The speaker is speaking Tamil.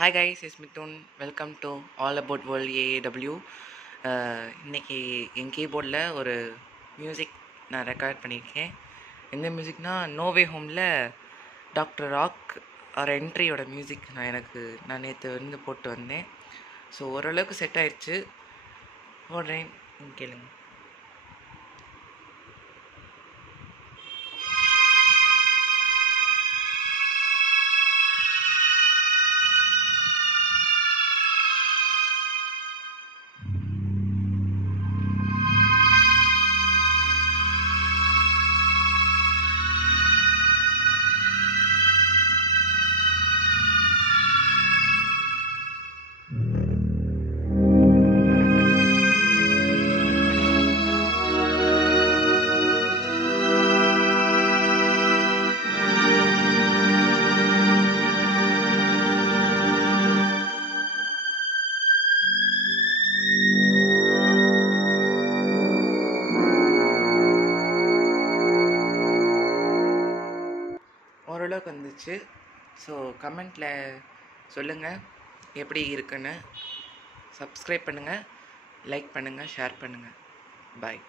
Hi guys, it's Mithun. Welcome to All About World AAW. இன்னைக்கு என் கீபோர்டில் ஒரு மியூசிக் நான் ரெக்கார்ட் பண்ணியிருக்கேன். எந்த மியூசிக்னா நோவே ஹோமில் டாக்டர் ராக் ஒரு என்ட்ரியோட மியூசிக் நான் நேற்று வந்து போட்டு வந்தேன். ஸோ ஓரளவுக்கு செட் ஆயிடுச்சு. போடுறேன், கேளுங்க. ஓரளவுக்கு வந்துச்சு. ஸோ கமெண்ட்டில் சொல்லுங்கள் எப்படி இருக்குன்னு. சப்ஸ்கிரைப் பண்ணுங்கள், லைக் பண்ணுங்கள், ஷேர் பண்ணுங்கள். பாய்.